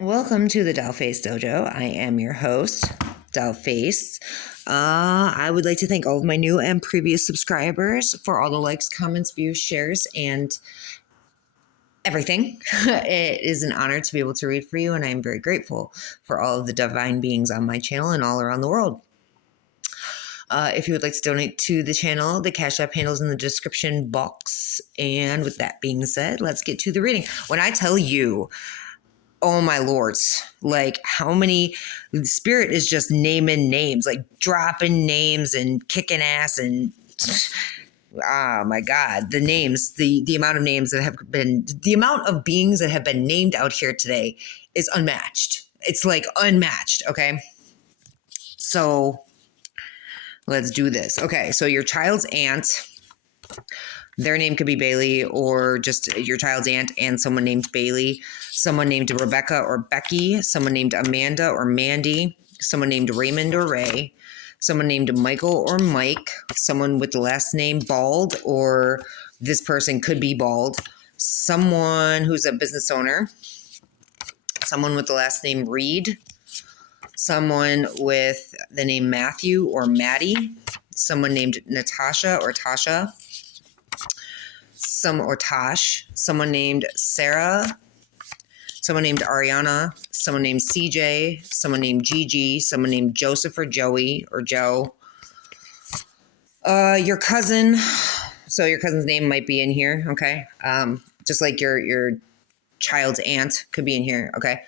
Welcome to the Dollface Dojo. I am your host, Dollface. I would like to thank all of my new and previous subscribers for all the likes, comments, views, shares, and everything. It is an honor to be able to read for you, and I am very grateful for all of the divine beings on my channel and all around the world. If you would like to donate to the channel, the Cashapp handle is in the description box. And with that being said, let's get to the reading. When I tell you, oh my lords, like how many, spirit is just naming names, like dropping names and kicking ass and oh my God, the names, the amount of names that have been, the amount of beings that have been named out here today is unmatched. It's like unmatched. Okay. So let's do this. Okay. So your child's aunt, their name could be Bailey, or just your child's aunt and someone named Bailey, someone named Rebecca or Becky, someone named Amanda or Mandy, someone named Raymond or Ray, someone named Michael or Mike, someone with the last name Bald, or this person could be bald, someone who's a business owner, someone with the last name Reed, someone with the name Matthew or Maddie, someone named Natasha or Tasha, someone named Sarah, someone named Ariana, someone named CJ, someone named Gigi, someone named Joseph or Joey or Joe. Your cousin, so your cousin's name might be in here, okay? Just like your child's aunt could be in here, okay?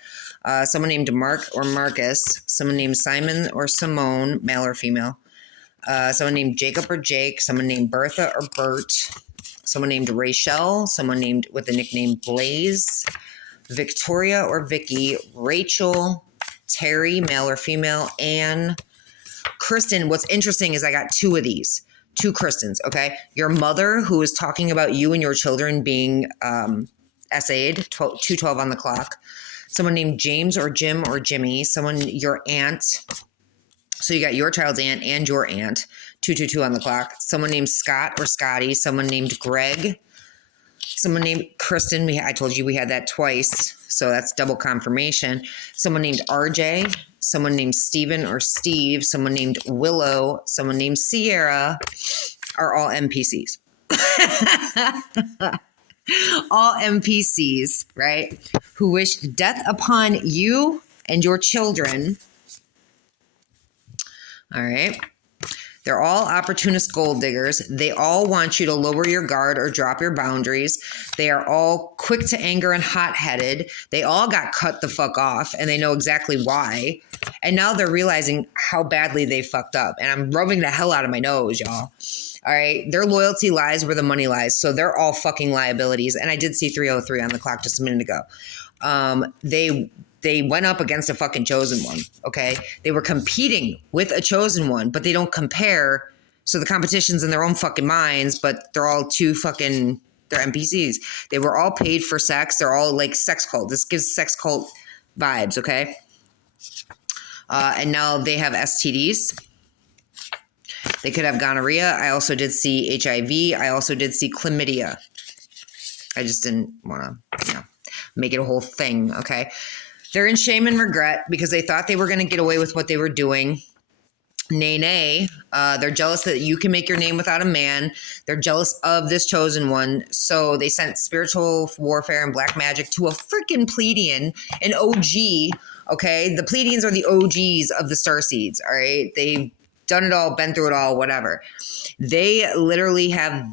Someone named Mark or Marcus, someone named Simon or Simone, male or female. Someone named Jacob or Jake, someone named Bertha or Bert, someone named Rachel, someone named with the nickname Blaze, Victoria or Vicky, Rachel, Terry, male or female, Anne, Kristen. What's interesting is I got two of these, two Kristens, okay? Your mother, who is talking about you and your children being SA'd, 212 on the clock. Someone named James or Jim or Jimmy, someone, your aunt. So you got your child's aunt and your aunt, 222 on the clock. Someone named Scott or Scotty, someone named Greg, someone named Kristen. I told you we had that twice, so that's double confirmation. Someone named RJ, someone named Steven or Steve, someone named Willow, someone named Sierra, are all NPCs. All NPCs, right? Who wish death upon you and your children. All right. They're all opportunist gold diggers. They all want you to lower your guard or drop your boundaries. They are all quick to anger and hot-headed. They all got cut the fuck off, and they know exactly why. And now they're realizing how badly they fucked up. And I'm rubbing the hell out of my nose, y'all. All right. Their loyalty lies where the money lies. So they're all fucking liabilities. And I did see 303 on the clock just a minute ago. They went up against a fucking chosen one, okay? They were competing with a chosen one, but they don't compare. So the competition's in their own fucking minds, but they're all they're NPCs. They were all paid for sex. They're all like sex cult. This gives sex cult vibes, okay? And now they have STDs. They could have gonorrhea. I also did see HIV. I also did see chlamydia. I just didn't want to, make it a whole thing, okay? They're in shame and regret because they thought they were going to get away with what they were doing. Nay. They're jealous that you can make your name without a man. They're jealous of this chosen one. So they sent spiritual warfare and black magic to a freaking Pleiadian, an OG, okay? The Pleiadians are the OGs of the starseeds, all right? They've done it all, been through it all, whatever. They literally have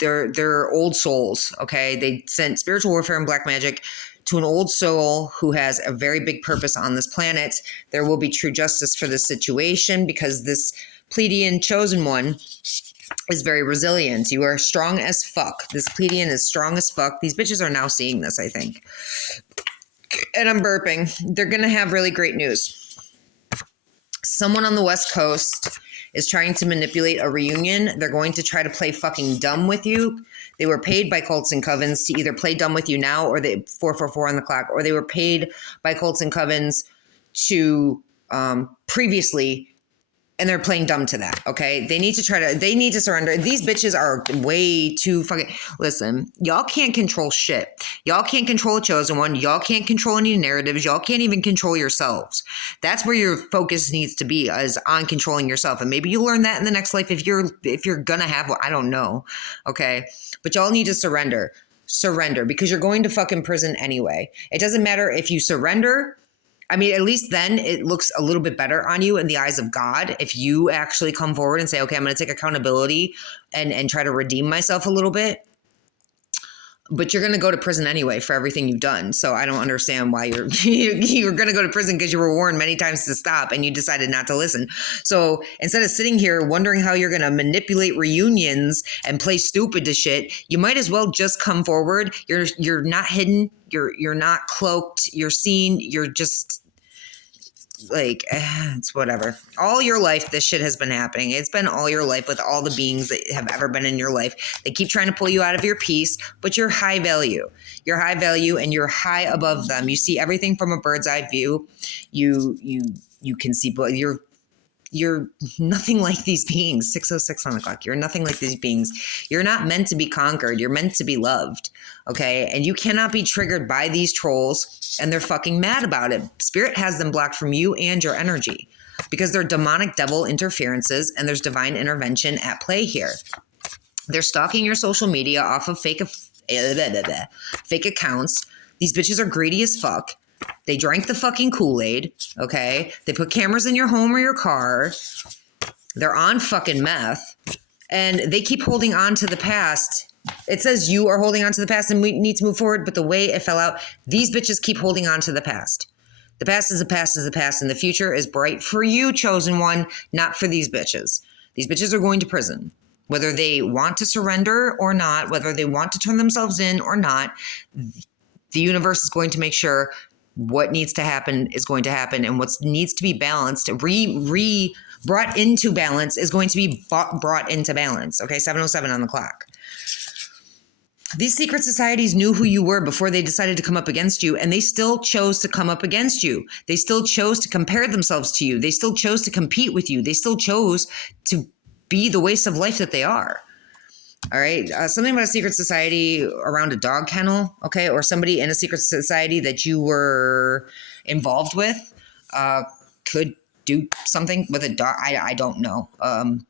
their old souls, okay? They sent spiritual warfare and black magic to an old soul who has a very big purpose on this planet. There will be true justice for this situation because this Pleiadian chosen one is very resilient. You are strong as fuck. This Pleiadian is strong as fuck. These bitches are now seeing this, I think. And I'm burping. They're going to have really great news. Someone on the West Coast is trying to manipulate a reunion. They're going to try to play fucking dumb with you. They were paid by cults and covens to either play dumb with you now or they 444 on the clock, or they were paid by cults and covens to previously And they're playing dumb to that, okay? They need to surrender. These bitches are way too fucking, listen, y'all can't control shit. Y'all can't control a chosen one. Y'all can't control any narratives. Y'all can't even control yourselves. That's where your focus needs to be, is on controlling yourself. And maybe you'll learn that in the next life if you're gonna have one. I don't know, okay? But y'all need to surrender. Surrender, because you're going to fucking prison anyway. It doesn't matter if you surrender. I mean, at least then it looks a little bit better on you in the eyes of God if you actually come forward and say, okay, I'm going to take accountability and try to redeem myself a little bit. But you're going to go to prison anyway for everything you've done. So I don't understand why you're going to go to prison, because you were warned many times to stop and you decided not to listen. So instead of sitting here wondering how you're going to manipulate reunions and play stupid to shit, you might as well just come forward. You're not hidden. You're not cloaked. You're seen. You're just like, it's whatever. All your life, this shit has been happening. It's been all your life with all the beings that have ever been in your life. They keep trying to pull you out of your peace, but you're high value. You're high value and you're high above them. You see everything from a bird's eye view. You can see, but you're nothing like these beings. 6:06 on the clock. You're nothing like these beings. You're not meant to be conquered. You're meant to be loved. Okay. And you cannot be triggered by these trolls, and they're fucking mad about it. Spirit has them blocked from you and your energy, because they're demonic devil interferences, and there's divine intervention at play here. They're stalking your social media off of fake accounts. These bitches are greedy as fuck. They drank the fucking Kool-Aid, okay? They put cameras in your home or your car. They're on fucking meth. And they keep holding on to the past. It says you are holding on to the past and we need to move forward, but the way it fell out, these bitches keep holding on to the past. The past is the past is the past, and the future is bright for you, chosen one, not for these bitches. These bitches are going to prison. Whether they want to surrender or not, whether they want to turn themselves in or not, the universe is going to make sure what needs to happen is going to happen, and what needs to be balanced, brought into balance, is going to be brought into balance. Okay, 7:07 on the clock. These secret societies knew who you were before they decided to come up against you, and they still chose to come up against you. They still chose to compare themselves to you. They still chose to compete with you. They still chose to be the waste of life that they are. All right. Something about a secret society around a dog kennel, okay, or somebody in a secret society that you were involved with could do something with a dog. I don't know.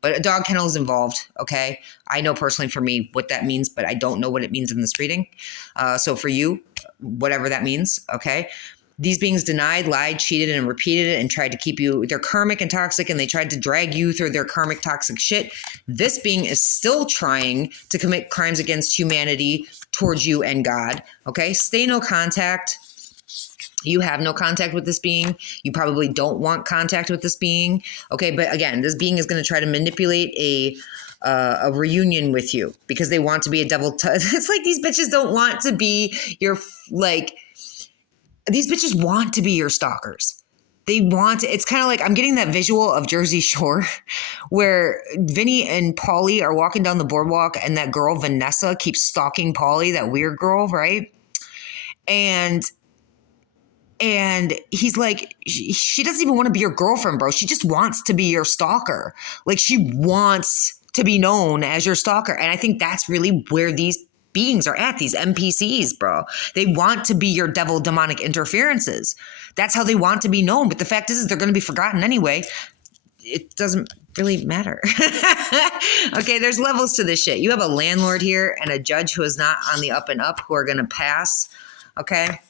But a dog kennel is involved, okay? I know personally for me what that means, but I don't know what it means in this reading. So for you, whatever that means, okay? These beings denied, lied, cheated, and repeated it and tried to keep you, they're karmic and toxic, and they tried to drag you through their karmic toxic shit. This being is still trying to commit crimes against humanity towards you and God, okay? Stay no contact. You have no contact with this being. You probably don't want contact with this being, okay? But again, this being is going to try to manipulate a reunion with you because they want to be a devil. It's like these bitches don't want to be your, like, these bitches want to be your stalkers. They want to, it's kind of like, I'm getting that visual of Jersey Shore where Vinny and Paulie are walking down the boardwalk and that girl, Vanessa, keeps stalking Paulie, that weird girl, right? And he's like, she doesn't even want to be your girlfriend, bro. She just wants to be your stalker. Like, she wants to be known as your stalker. And I think that's really where these beings are at, these NPCs, bro. They want to be your devil demonic interferences. That's how they want to be known. But the fact is they're going to be forgotten anyway. It doesn't really matter. Okay, there's levels to this shit. You have a landlord here and a judge who is not on the up and up who are going to pass. Okay.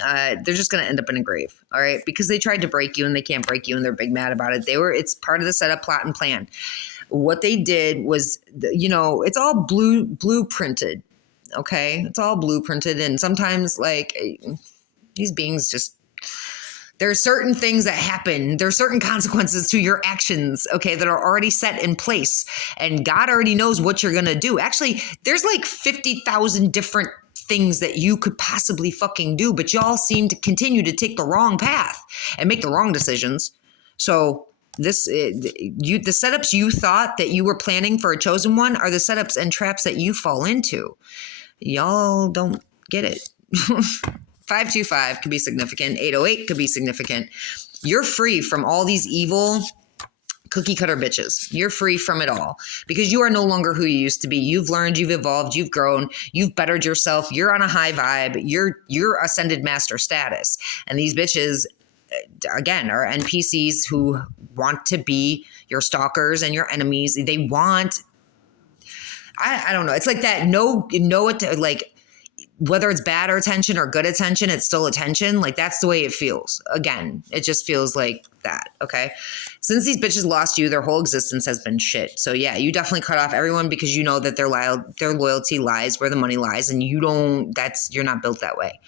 They're just going to end up in a grave. All right. Because they tried to break you and they can't break you and they're big mad about it. It's part of the setup, plot, and plan. What they did was, you know, it's all blueprinted. Okay. It's all blueprinted. And sometimes, like, these beings just, there are certain things that happen. There are certain consequences to your actions, okay, that are already set in place. And God already knows what you're going to do. Actually, there's like 50,000 different things that you could possibly fucking do, but y'all seem to continue to take the wrong path and make the wrong decisions. So the setups you thought that you were planning for a chosen one are the setups and traps that you fall into. Y'all don't get it. 525 could be significant. 808 could be significant. You're free from all these evil cookie cutter bitches. You're free from it all because you are no longer who you used to be. You've learned, you've evolved, you've grown, you've bettered yourself. You're on a high vibe. You're ascended master status. And these bitches, again, are NPCs who want to be your stalkers and your enemies. They want, I don't know. It's like that. Like, whether it's bad or attention or good attention, it's still attention. Like, that's the way it feels. Again, it just feels like that. Okay. Since these bitches lost you, their whole existence has been shit. So yeah, you definitely cut off everyone because you know that their loyalty lies where the money lies, and you're not built that way.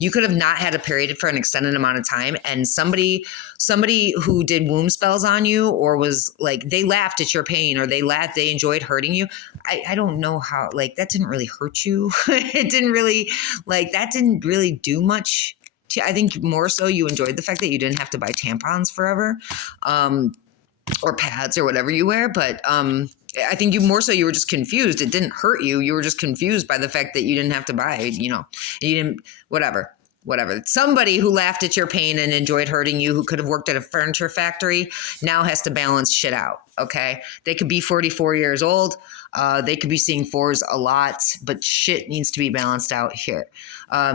You could have not had a period for an extended amount of time, and somebody who did womb spells on you, or was like, they laughed at your pain, or they enjoyed hurting you. I don't know how, like, that didn't really hurt you. It didn't really, like, that didn't really do much. I think more so you enjoyed the fact that you didn't have to buy tampons forever, or pads or whatever you wear. But I think you were just confused. It didn't hurt you. You were just confused by the fact that you didn't have to buy, you didn't, whatever. Somebody who laughed at your pain and enjoyed hurting you, who could have worked at a furniture factory, now has to balance shit out. Okay. They could be 44 years old. They could be seeing fours a lot, but shit needs to be balanced out here.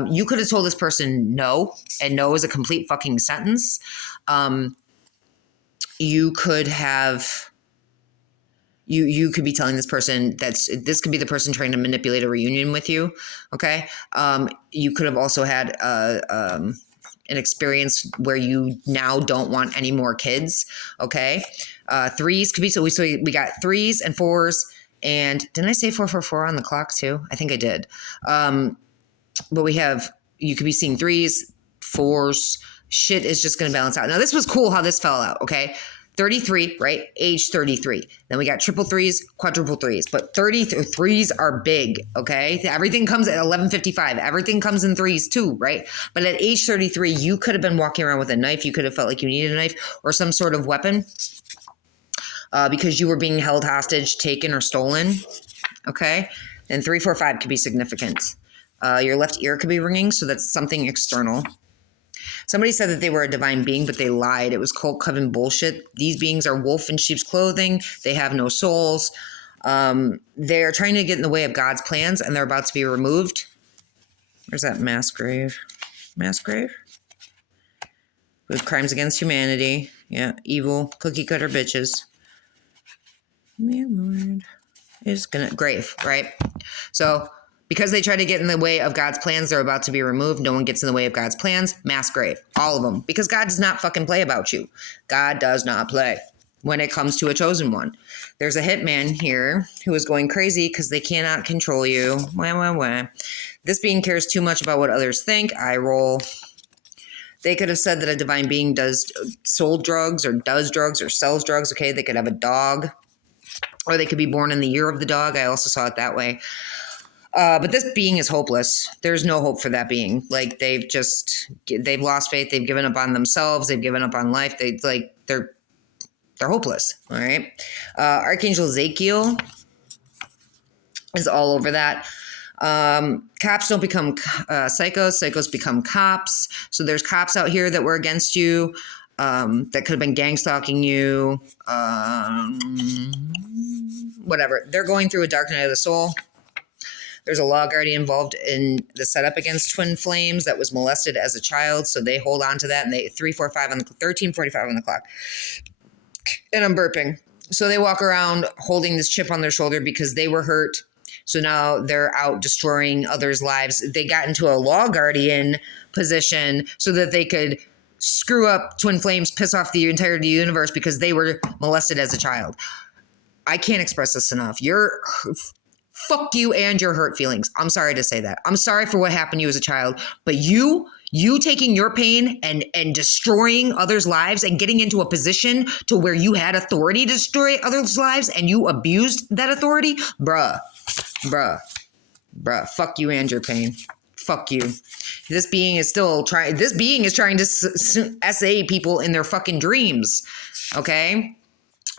You could have told this person no, and no is a complete fucking sentence. You could have, you could be telling this person this could be the person trying to manipulate a reunion with you. Okay. You could have also had, an experience where you now don't want any more kids. Okay. Threes could be, so we got threes and fours. And didn't I say 444 on the clock too? I think I did. But you could be seeing threes, fours. Shit is just going to balance out. Now, this was cool how this fell out. Okay. 33, right? Age 33. Then we got triple threes, quadruple threes, but 33s are big. Okay. Everything comes at 11:55. Everything comes in threes too, right? But at age 33, you could have been walking around with a knife. You could have felt like you needed a knife or some sort of weapon. Because you were being held hostage, taken, or stolen. Okay. And 3, 4, 5 could be significant. Your left ear could be ringing. So that's something external. Somebody said that they were a divine being, but they lied. It was cult coven bullshit. These beings are wolf in sheep's clothing. They have no souls. They're trying to get in the way of God's plans, and they're about to be removed. Where's that mass grave? Mass grave? With crimes against humanity. Yeah. Evil. Cookie cutter bitches. My Lord is grave, right? So because they try to get in the way of God's plans, they're about to be removed. No one gets in the way of God's plans. Mass grave. All of them. Because God does not fucking play about you. God does not play when it comes to a chosen one. There's a hitman here who is going crazy because they cannot control you. This being cares too much about what others think. I roll. They could have said that a divine being sold drugs or does drugs or sells drugs. Okay, they could have a dog. Or they could be born in the year of the dog. I also saw it that way. But this being is hopeless. There's no hope for that being. Like, they've lost faith. They've given up on themselves. They've given up on life. They're hopeless. All right. Archangel Ezekiel is all over that. Cops don't become psychos. Psychos become cops. So there's cops out here that were against you. That could have been gang stalking you. Whatever. They're going through a dark night of the soul. There's a law guardian involved in the setup against twin flames that was molested as a child. So they hold on to that, and 3:45 on the 13:45 on the clock. And I'm burping. So they walk around holding this chip on their shoulder because they were hurt. So now they're out destroying others' lives. They got into a law guardian position so that they could screw up twin flames, piss off the entire universe because they were molested as a child. I can't express this enough. Fuck you and your hurt feelings. I'm sorry to say that. I'm sorry for what happened to you as a child, but you taking your pain and destroying others' lives and getting into a position to where you had authority to destroy others' lives and you abused that authority, bruh, fuck you and your pain. Fuck you. This being is trying to SA people in their fucking dreams. Okay.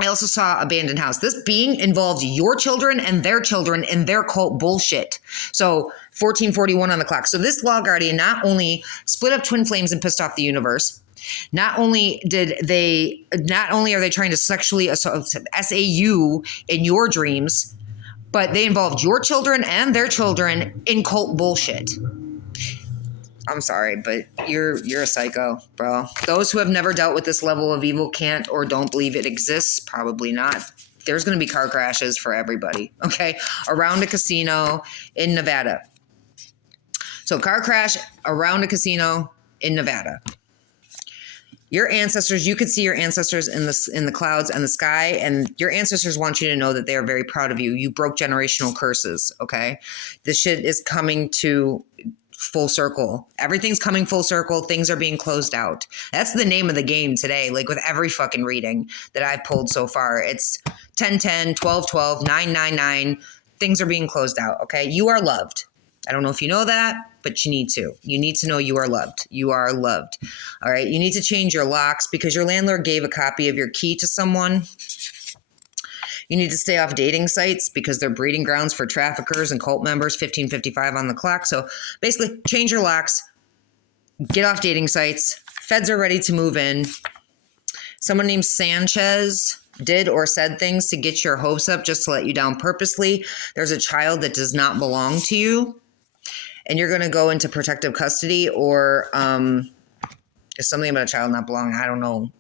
I also saw abandoned house. This being involved your children and their children in their cult bullshit. So 14:41 on the clock. So this law guardian not only split up twin flames and pissed off the universe, Not only are they trying to sexually assault SAU in your dreams, but they involved your children and their children in cult bullshit. I'm sorry, but you're a psycho, bro. Those who have never dealt with this level of evil can't or don't believe it exists. Probably not. There's going to be car crashes for everybody, okay? Around a casino in Nevada. So car crash around a casino in Nevada. Your ancestors, you could see your ancestors in the clouds and the sky, and your ancestors want you to know that they are very proud of you. You broke generational curses, okay? This shit is coming to full circle. Everything's coming full circle. Things are being closed out. That's the name of the game today. Like with every fucking reading that I've pulled so far, it's 10-10, 12-12, 9-9-9. Things are being closed out, okay? You are loved. I don't know if you know that, but you need to. You need to know you are loved. You are loved. All right. You need to change your locks because your landlord gave a copy of your key to someone. You need to stay off dating sites because they're breeding grounds for traffickers and cult members, 15:55 on the clock. So basically, change your locks, get off dating sites. Feds are ready to move in. Someone named Sanchez did or said things to get your hopes up just to let you down purposely. There's a child that does not belong to you. And you're going to go into protective custody or there's something about a child not belonging. I don't know.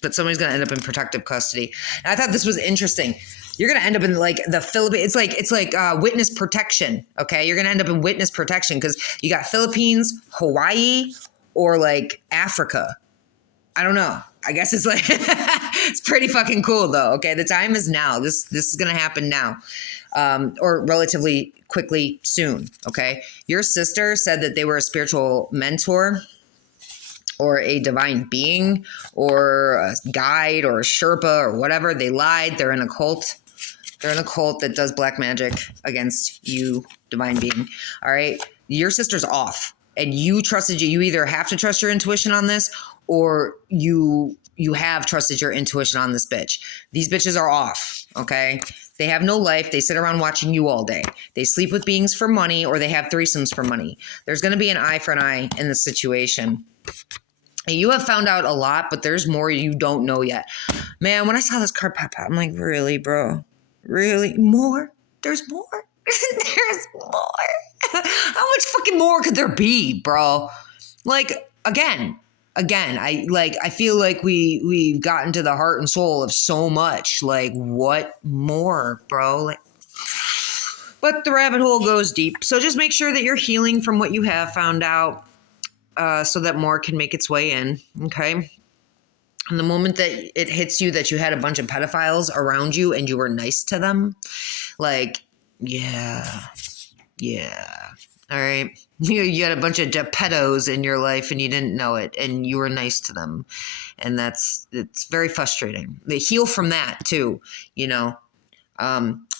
But somebody's going to end up in protective custody. And I thought this was interesting. You're going to end up in like the Philippines. It's like witness protection. Okay. You're going to end up in witness protection because you got Philippines, Hawaii, or like Africa. I don't know. I guess it's like, it's pretty fucking cool though. Okay. The time is now. This is going to happen now. Or relatively quickly soon, okay? Your sister said that they were a spiritual mentor or a divine being or a guide or a Sherpa or whatever. They lied. They're in a cult. They're in a cult that does black magic against you, divine being, all right? Your sister's off and you trusted you either have to trust your intuition on this or you have trusted your intuition on this bitch. These bitches are off, okay? They have no life. They sit around watching you all day. They sleep with beings for money or they have threesomes for money. There's going to be an eye for an eye in this situation. And you have found out a lot, but there's more you don't know yet. Man, when I saw this card pop out, I'm like, really, bro? Really? More? There's more? There's more? How much fucking more could there be, bro? Like, again, I feel like we've gotten to the heart and soul of so much. Like, what more, bro? Like, but the rabbit hole goes deep. So just make sure that you're healing from what you have found out, so that more can make its way in. Okay. And the moment that it hits you that you had a bunch of pedophiles around you and you were nice to them, like, yeah. All right. You had a bunch of pedos in your life and you didn't know it and you were nice to them. And it's very frustrating. They heal from that too. You know,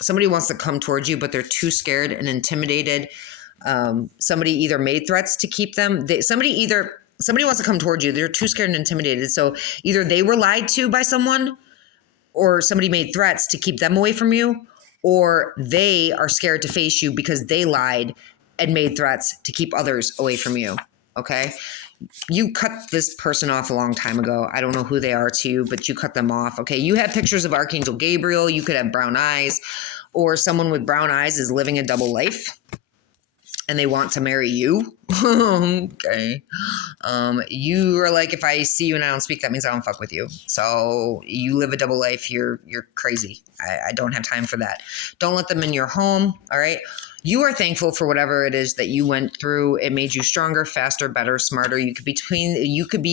somebody wants to come towards you, but they're too scared and intimidated. Somebody either made threats to keep them. Somebody wants to come towards you. They're too scared and intimidated. So either they were lied to by someone or somebody made threats to keep them away from you, or they are scared to face you because they lied and made threats to keep others away from you, okay? You cut this person off a long time ago. I don't know who they are to you, but you cut them off, okay? You have pictures of Archangel Gabriel. You could have brown eyes, or someone with brown eyes is living a double life and they want to marry you. Okay. You are like, if I see you and I don't speak, that means I don't fuck with you. So you live a double life. You're crazy. I don't have time for that. Don't let them in your home. All right. You are thankful for whatever it is that you went through. It made you stronger, faster, better, smarter. You could be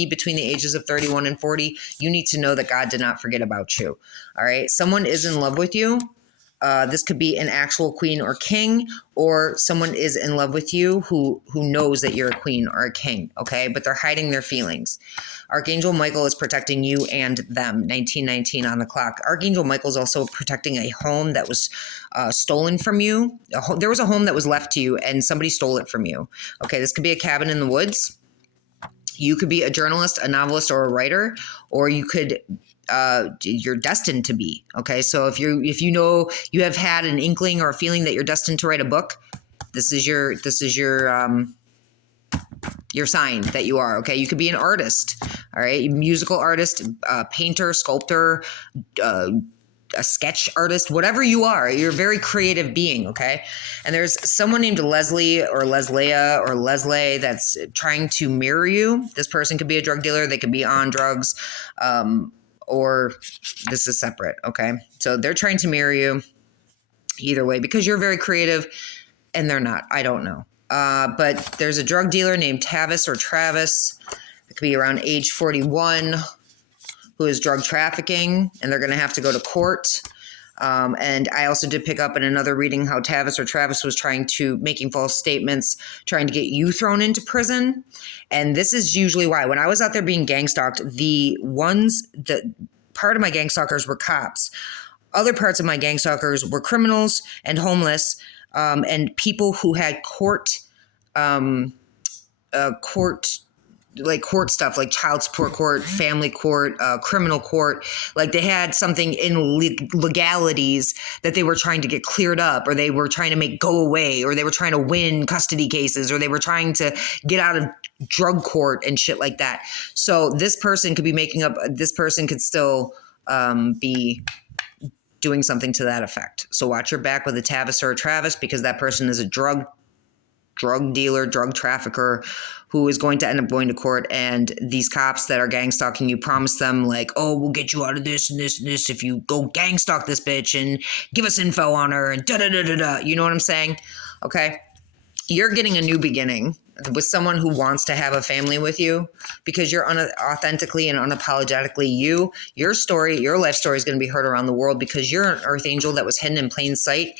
between the ages of 31 and 40. You need to know that God did not forget about you. All right. Someone is in love with you. This could be an actual queen or king, or someone is in love with you who knows that you're a queen or a king, okay? But they're hiding their feelings. Archangel Michael is protecting you and them, 1919 on the clock. Archangel Michael is also protecting a home that was stolen from you. There was a home that was left to you and somebody stole it from you. Okay, this could be a cabin in the woods. You could be a journalist, a novelist, or a writer, or you could you're destined to be. Okay. So if you know you have had an inkling or a feeling that you're destined to write a book, this is your your sign that you are, okay? You could be an artist, all right? Musical artist, painter, sculptor, a sketch artist, whatever you are, you're a very creative being, okay? And there's someone named Leslie or Leslia or Leslie that's trying to mirror you. This person could be a drug dealer, they could be on drugs, or this is separate, okay? So they're trying to mirror you either way because you're very creative and they're not. I don't know. But there's a drug dealer named Tavis or Travis. It could be around age 41 who is drug trafficking, and they're going to have to go to court. And I also did pick up in another reading how Tavis or Travis was making false statements, trying to get you thrown into prison. And this is usually why. When I was out there being gang stalked, part of my gang stalkers were cops. Other parts of my gang stalkers were criminals and homeless, and people who had court stuff like child support court, family court, criminal court. Like they had something in legalities that they were trying to get cleared up, or they were trying to make go away, or they were trying to win custody cases, or they were trying to get out of drug court and shit like that. So this person could still be doing something to that effect. So watch your back with a Tavis or a Travis, because that person is a drug dealer, drug trafficker who is going to end up going to court. And these cops that are gang stalking you promise them like, oh, we'll get you out of this and this and this if you go gang stalk this bitch and give us info on her and da-da-da-da-da. You know what I'm saying? Okay. You're getting a new beginning with someone who wants to have a family with you because you're authentically and unapologetically you. Your story, your life story is going to be heard around the world because you're an earth angel that was hidden in plain sight.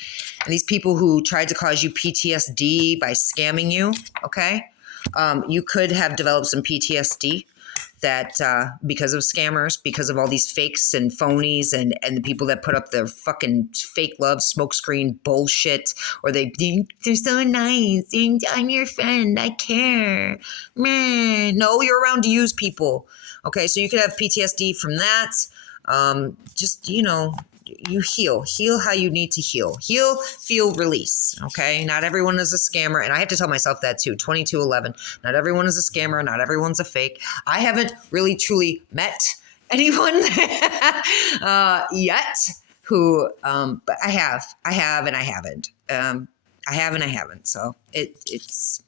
And these people who tried to cause you PTSD by scamming you, okay? You could have developed some PTSD that because of scammers, because of all these fakes and phonies and the people that put up their fucking fake love smokescreen bullshit, or they think they're so nice, I'm your friend, I care. Man, no, you're around to use people. Okay, so you could have PTSD from that. Just, you heal how you need to heal, feel, release. Okay. Not everyone is a scammer. And I have to tell myself that too. 2211. Not everyone is a scammer. Not everyone's a fake. I haven't really truly met anyone yet who, but I have and I haven't. I have and I haven't. So it's,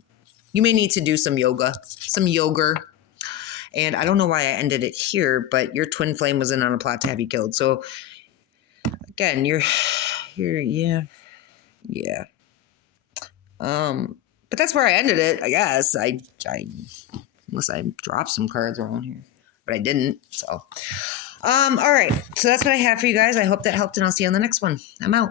you may need to do some yoga. And I don't know why I ended it here, but your twin flame was in on a plot to have you killed. So again, you're, yeah. But that's where I ended it, I guess. I unless I dropped some cards around here, but I didn't. So, all right. So that's what I have for you guys. I hope that helped, and I'll see you on the next one. I'm out.